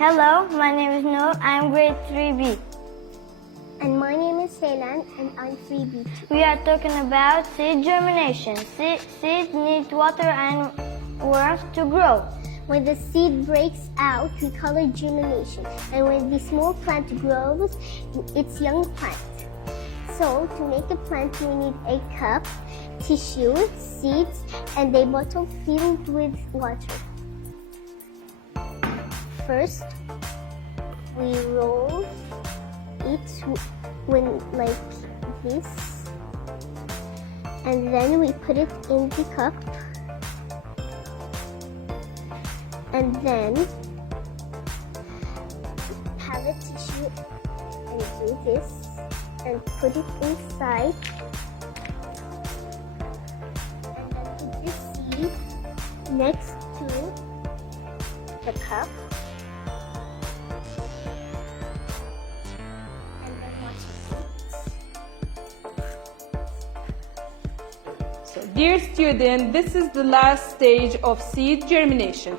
Hello, my name is Noor. I'm grade 3B. And my name is Ceylan, and I'm 3B. We are talking about seed germination. Seeds need water and worms to grow. When the seed breaks out, we call it germination. And when the small plant grows, it's young plant. So to make a plant, we need a cup, tissue, seeds, and a bottle filled with water. First, we roll it like this, and then we put it in the cup, and then have a tissue and do this and put it inside, and then put the seed next to the cup. So, dear student, this is the last stage of seed germination.